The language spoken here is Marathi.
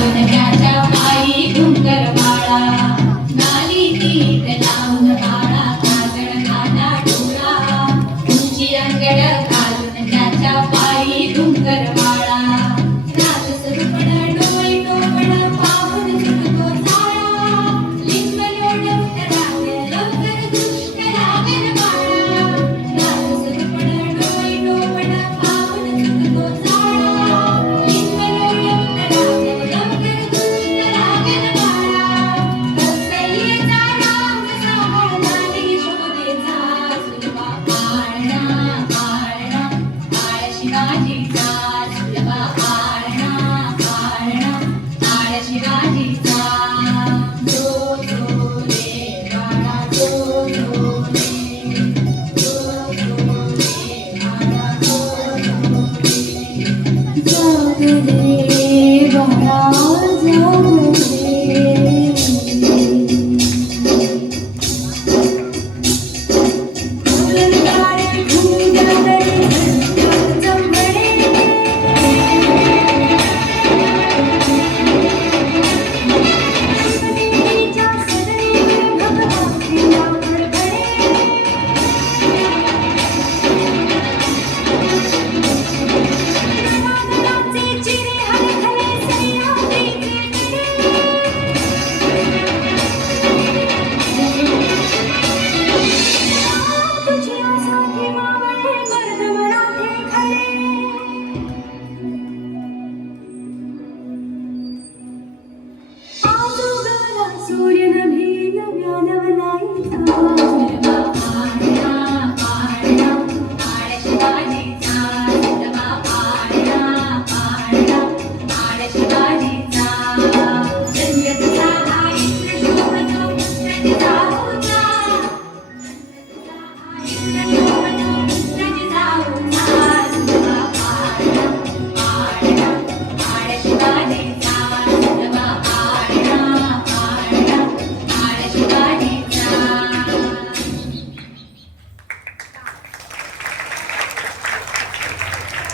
घालून त्याच्या पायी घुंगर माळा नाली तीत लावून काळा काजळ घाला डोळा उंची अंगड घालून त्याच्या पायी घुंगर माळा रात स्वरूपण डोळे टोपण पाहून सुटतो झाळा लिंब लोटवत रांग लवकर दुष्ट लागेल बाळा रात स्वरूपण डोळे टोपण पाहून सुटतो झाळा लिंब लोटवत रांग लवकर दुष्ट लागेल बाळा कौसल्येचा रांग सांभाळणारी शोधेचा सुलभा पाळणा पाळणा काळ शिवाजीचा सुलभा पाळणा पाळणा काळ शिवाजीचा जो जो रे बाळा जो जो रे जो जो रे बाळा जो जो रे जाग रे बाळा जाग रे फुलंदारे घुंगरे चंबळे सुनीतीच्या सदरी भगवातीला फडफडे नानाचे चिरे हलहले सह्याद्रीचे तुझी आसाथे मावळे मर्द मराठे खरे आज उगवला सूर्य नभी नव्या नवलाईचा